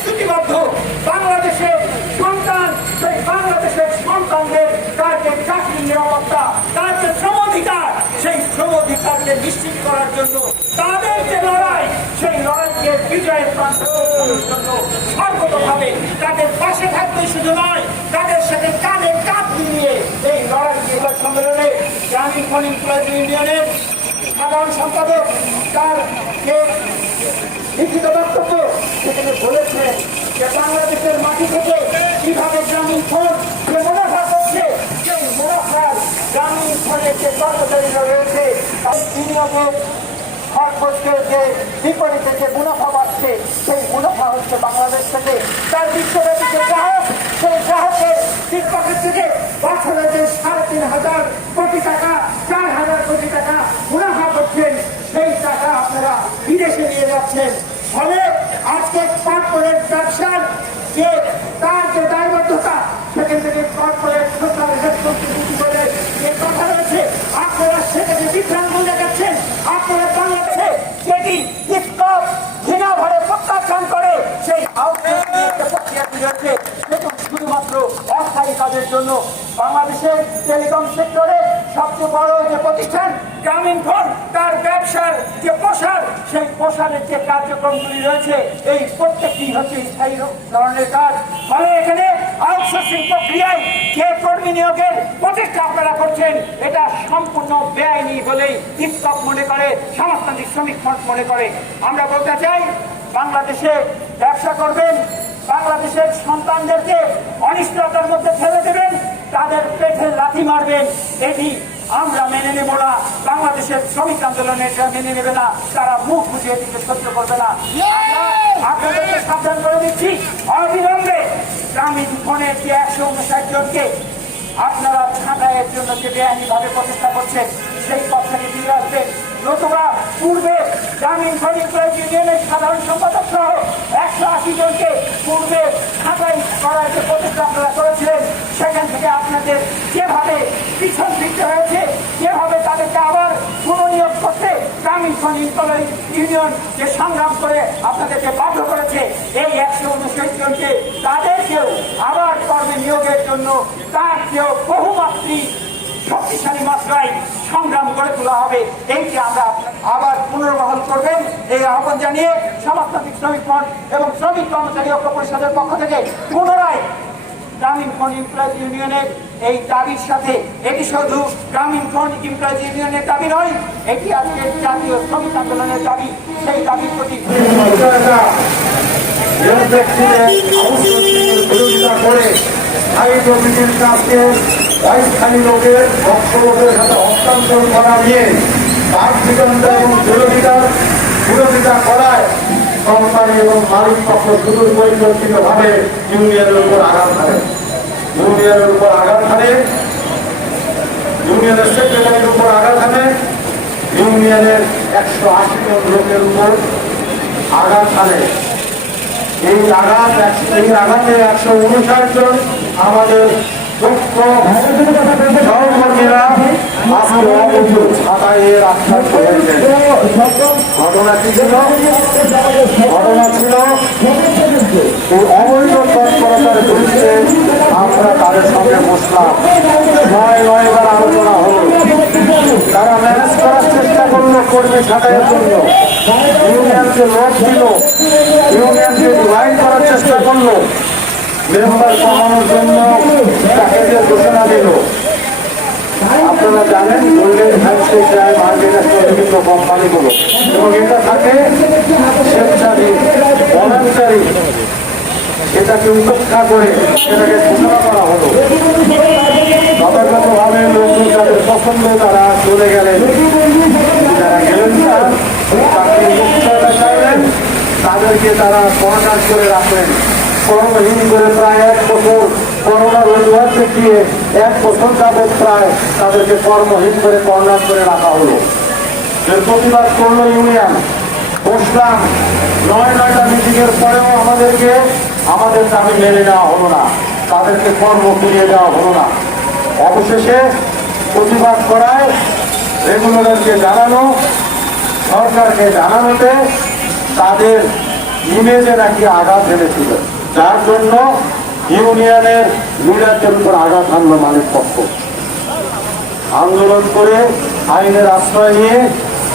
প্রতিশ্রুতিবদ্ধ বাংলাদেশের সন্তান, সেই বাংলাদেশের সন্তানদের তার যে চাকরির নিরাপত্তা, তার যে শ্রমাধিকার, সেই শ্রমাধিকারকে নিশ্চিত করার জন্য তাদের যে লড়াই, সেই লড়াইকে বিজয়ের প্রান্ত জন্য সর্বতভাবে তাদের পাশে থাকবে শুধু নয়, তাদের সাথে কাঁধে কাঁধ মিলিয়ে এই লড়াই সম্মেলনে গ্রামীণ ফোন এমপ্লয়িজ ইউনিয়নের সাধারণ সম্পাদক তার যে লিখিত বক্তব্য সেখানে বলেছেন যে বাংলাদেশের মাটি থেকে কিভাবে গ্রামীণ ফোন যে মুনাফা করছে, সেই মুনাফার গ্রামীণ ফোনের যে কর্মচারীরা রয়েছে তাদের বিনিয়োগের খরচের যে বিপরীতে যে মুনাফা বাড়ছে, সেই মুনাফা হচ্ছে বাংলাদেশ থেকে তার বিশ্বব্যাপী যে গ্রাহক, সেই গ্রাহকের শিক্ষকের থেকে বছরে যে ৩,৫০০ কোটি টাকা, ৪,০০০ কোটি টাকা মুনাফা করছেন, সেই টাকা আপনারা বিদেশে নিয়ে যাচ্ছেন। ফলে আজকে কর্পোরেট ব্যবসার যে তার যে দায়বদ্ধতা, সেখান থেকে কর্পোরেট সোশ্যাল রেসপন্সিবিলিটি বলে যে কথা রয়েছে, আপনারা সেটাকে বিভ্রান্ত দেখাচ্ছেন। আপনারা বাংলাদেশে যেটি ইস্কপ ঘৃণা ভরে প্রত্যাখ্যান করে সেই আউটসোর্সিং প্রক্রিয়াটি রয়েছে, সেটা শুধুমাত্র অস্থায়ী কাজের জন্য। বাংলাদেশের টেলিকম সেক্টরে সবচেয়ে বড় যে প্রতিষ্ঠান গ্রামীণ ফোন, তার ব্যবসার যে প্রসার, সেই প্রসারের যে কার্যক্রমগুলি রয়েছে, এই প্রত্যেকটি হচ্ছে স্থায়ী ধরনের কাজ। ফলে এখানে আউটসোর্সিং প্রক্রিয়ায় যে কর্মী নিয়োগের প্রচেষ্টা আপনারা করছেন, এটা সম্পূর্ণ বেআইনি বলেই ইস্কপ মনে করে, সমাজতান্ত্রিক শ্রমিক ফ্রন্ট মনে করে। আমরা বলতে চাই, বাংলাদেশে ব্যবসা করবেন, বাংলাদেশের সন্তানদেরকে অনিশ্চয়তার মধ্যে ফেলে দেবেন, তাদের পেটে লাথি মারবেন, এটি আমরা মেনে নেব না। বাংলাদেশের শ্রমিক আন্দোলনে এটা মেনে নেবে না, তারা মুখ বুঝিয়ে দিতে সহ্য করবে না। আমরা আপনাদেরকে সাবধান করে দিচ্ছি, অবিলম্বে গ্রামীণ ফোনের যে ১৫৯ জনকে আপনারা ছাঁটাইয়ের জন্য যে বেআইনিভাবে প্রচেষ্টা করছেন, সেই পথ থেকে ফিরে আসবেন। নতুবা পূর্বে গ্রামীণ ফোন এমপ্লয়িজ ইউনিয়নের সাধারণ সম্পাদক সহ ১৮০ জনকে পূর্বে ছাঁটাই করার যে প্রচেষ্টা আপনারা করেছিলেন, সেখান থেকে আপনাদের যেভাবে পিছন ফিরতে হয়েছে, যেভাবে তাদেরকে আবার পুনর্নিয়োগ করতে গ্রামীণ ফোন এমপ্লয়িজ ইউনিয়ন যে সংগ্রাম করে আপনাদেরকে বাধ্য করেছে, এই ১৫৯ জনকে তাদেরকেও আবার কর্মে নিয়োগের জন্য তার চেয়েও বহুমাত্রিক শক্তিশালী মাত্রায় সংগ্রাম করে তোলা হবে। এইটি আমরা আবার পুনর্বহাল করবেন, এই আহ্বান জানিয়ে সমাজতান্ত্রিক শ্রমিক ফ্রন্ট এবং শ্রমিক কর্মচারী ঐক্য পরিষদের পক্ষ থেকে পুনরায় গ্রামীণ ফোন এমপ্লয়িজ ইউনিয়নের এই দাবির সাথে, এটি শুধু গ্রামীণ ফোন এমপ্লয়িজ ইউনিয়নের দাবি নয়, এটি আজকের জাতীয় শ্রমিক আন্দোলনের দাবি। সেই দাবির প্রতি বিরোধিতা করে স্থায়ী কমিটির কাছে বাইশখালী লোকের বক্তব্যের সাথে হস্তান্তর করা নিয়ে তার সিদ্ধান্ত এবং বিরোধিতা করায় কোম্পানি এবং মালিক পক্ষ সুদূরপরিকল্পিতভাবে ইউনিয়নের উপর আঘাত হানে। ইউনিয়নের সেক্রেটারির উপর আঘাত হানে, ইউনিয়নের ১৮০ জন লোকের উপর আঘাত হানে। এই আঘাতে ১৫৯ জন আমাদের দক্ষ সহকর্মীরা ছাঁটাইয়ের আশ্বাস করেছেন। ঘটনা ছিল এই অবৈধ তৎপরতার বিরুদ্ধে আমরা তাদের সঙ্গে বসলাম। ৯বার আলোচনা হল, তারা ম্যানেজ করার চেষ্টা করলো কর্মী ছাঁটাইয়ের জন্য। ইউনিয়নকে লোক দিল, ইউনিয়নকে ডিভাইড করার চেষ্টা করলো, মেম্বার কমানোর জন্য প্যাকেজের ঘোষণা দিল। আপনারা জানেন গোল্ডেন হ্যান্ডশেক যায় মাল্টিন্যাশনাল বিভিন্ন কোম্পানিগুলো, এবং এটা থাকে স্বেচ্ছাধী ভলান্টারি, এটাকে উপেক্ষা করে সেটাকে ঘোষণা করা হলো। যথাযথভাবে লোকজন যাদের পছন্দ তারা চলে গেলেন, যারা গেলেন না চাকরি মুক্ততা চাইলেন, তাদেরকে তারা কর্নার করে রাখলেন। কর্মহীন করে প্রায় ১ বছর করোনার অজুহাত দেখিয়ে ১ বছর যাবৎ প্রায় তাদেরকে কর্মহীন করে কর্নার করে রাখা হলো। এর প্রতিবাদ করলো ইউনিয়ন। বসলাম, ৯টা মিটিংয়ের পরেও আমাদের দাবি মেনে নেওয়া হলো না, তাদেরকে কর্ম ফিরিয়ে দেওয়া হলো না। অবশেষে প্রতিবাদ করায় রেগুলেটরকে জানানো, সরকারকে জানানোতে তাদের ইমেজে নাকি আঘাত এনেছিল, যার জন্য ইউনিয়নের লিডারদের উপর আঘাত হানলো মালিক পক্ষ। আন্দোলন করে আইনের আশ্রয় নিয়ে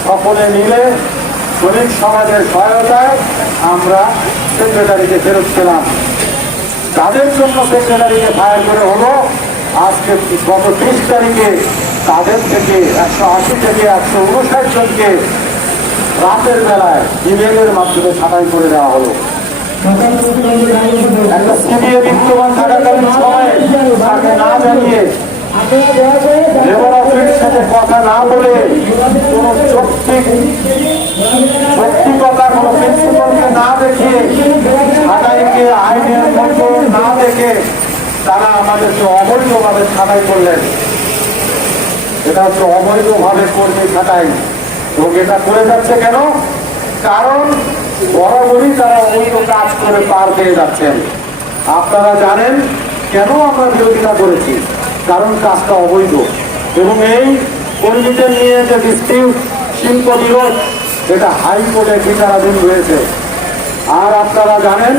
সকলে মিলে শ্রমিক সমাজের সহায়তায় আমরা সেক্রেটারিকে ফেরত পেলাম। তাদের জন্য সেক্রেটারিকে ফায়ার করে হলো আজকে গত 30 তারিখে তাদের থেকে 180 থেকে 159 জনকে রাতের বেলায় ইমেলের মাধ্যমে ছাঁটাই করে দেওয়া হলো। একটা সিডিএ বিদ্যমান থাকাকালীন সময়ে তাকে না জানিয়ে লেবার অফিসের সাথে কথা না বলে কোন যৌক্তিকতা কোন প্রিন্সিপালকে না দেখে ছাঁটাইকে আইনের মতো না দেখে তারা আমাদেরকে অবৈধভাবে ছাঁটাই করলেন। এটা হচ্ছে অবৈধভাবে কর্মী ছাঁটাই। এবং এটা করে যাচ্ছে কেন? কারণ বরাবরই তারা অবৈধ কাজ করে পার পেয়ে যাচ্ছেন। আপনারা জানেন কেন আমরা বিরোধিতা করেছি, কারণ কাজটা অবৈধ। এবং এই কর্মীদের নিয়ে যে ডিসপিউট শিল্প বিরোধ, এটা হাইকোর্টে বিচারাধীন রয়েছে। আর আপনারা জানেন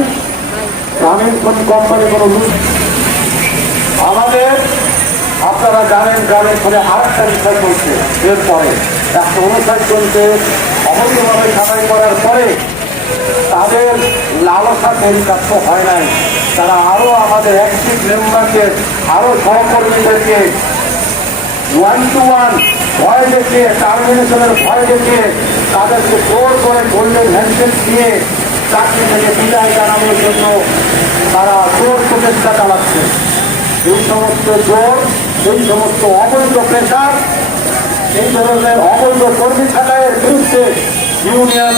গ্রামীণ কোম্পানি কোনো আমাদের আপনারা জানেন গ্রামের ফলে আরেকটা বিষয় চলছে। এরপরে 159 জনকে অবৈধভাবে ছাঁটাই করার পরে তাদের লালসা চরিতার্থ হয় নাই। তারা আরো আমাদের অ্যাক্টিভ মেম্বারদের আরো সহকর্মীদেরকে 1-to-1 ভয় দেখিয়ে টার্মিনেশনের ভয় দেখিয়ে তাদেরকে জোর করে গোল্ডেন হ্যান্ডশেক দিয়ে চাকরি থেকে বিদায় জানানোর জন্য তারা জোর প্রচেষ্টা চালাচ্ছে। এই সমস্ত জোর, এই সমস্ত অবৈধ প্রেশার, এই ধরনের অবৈধ কর্মী ছাঁটাইয়ের বিরুদ্ধে ইউনিয়ন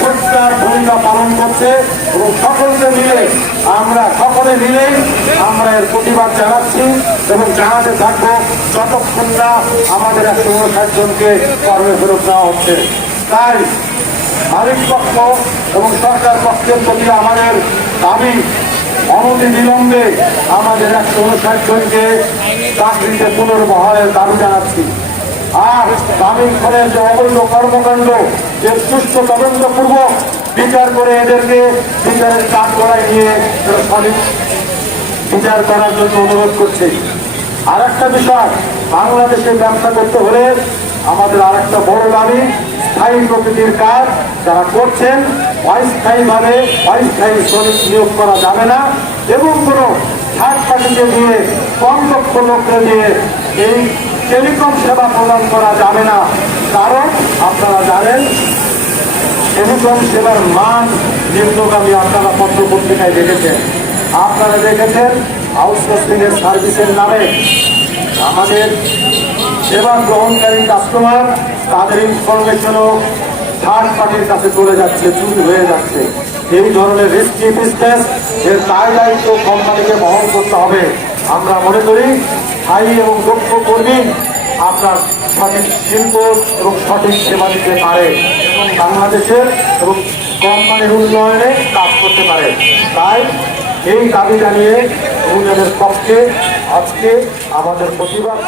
সরকার ভূমিকা পালন করছে এবং সকলে মিলেই আমরা এর প্রতিবাদ জানাচ্ছি এবং জানাতে থাকবো যতক্ষণ না আমাদের 159 জনকে কর্মে ফেরত দেওয়া হচ্ছে। তাই মালিক পক্ষ এবং সরকার পক্ষের প্রতি আমাদের দাবি, অনতি বিলম্বে আমাদের 159 জনকে চাকরিতে পুনর্বহালের দাবি জানাচ্ছি। আর গ্রামীণ ফোনের যে অবৈধ কর্মকাণ্ড এর সুষ্ঠু তদন্তপূর্বক বিচার করে এদেরকে বিচারের কাজ করায় নিয়ে সঠিক বিচার করার জন্য অনুরোধ করছে। আর একটা বিষয়, বাংলাদেশে ব্যবসা করতে হলে আমাদের আর একটা বড় দাবি, স্থায়ী প্রকৃতির কাজ যারা করছেন অস্থায়ীভাবে অস্থায়ী শ্রমিক নিয়োগ করা যাবে না এবং কোনো থার্ড পার্টিকে দিয়ে কম দক্ষ লোককে দিয়ে এই টেলিকম সেবা প্রদান করা যাবে না। কারণ আপনারা জানেন টেলিকম সেবার মান নিম্নগামী। আপনারা পত্র পত্রিকায় দেখেছেন, আপনারা দেখেছেন আউটসোর্সিং এর সার্ভিসের নামে আমাদের সেবা গ্রহণকারী কাস্টমার তাদের ইনফরমেশনও থার্ড পার্টির কাছে চলে যাচ্ছে, চুরি হয়ে যাচ্ছে। এই ধরনের রিস্কি বিজনেস এর দায় দায়িত্ব কোম্পানিকে বহন করতে হবে। আমরা মনে করি স্থায়ী এবং দক্ষ কর্মী আপনার সঠিক শিল্প এবং সঠিক সেবা দিতে পারে এবং বাংলাদেশের এবং কোম্পানির উন্নয়নে কাজ করতে পারে। তাই এই দাবি জানিয়ে ইউনিয়নের পক্ষে আজকে আমাদের প্রতিবাদ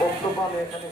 বক্তব্য আমি এখানে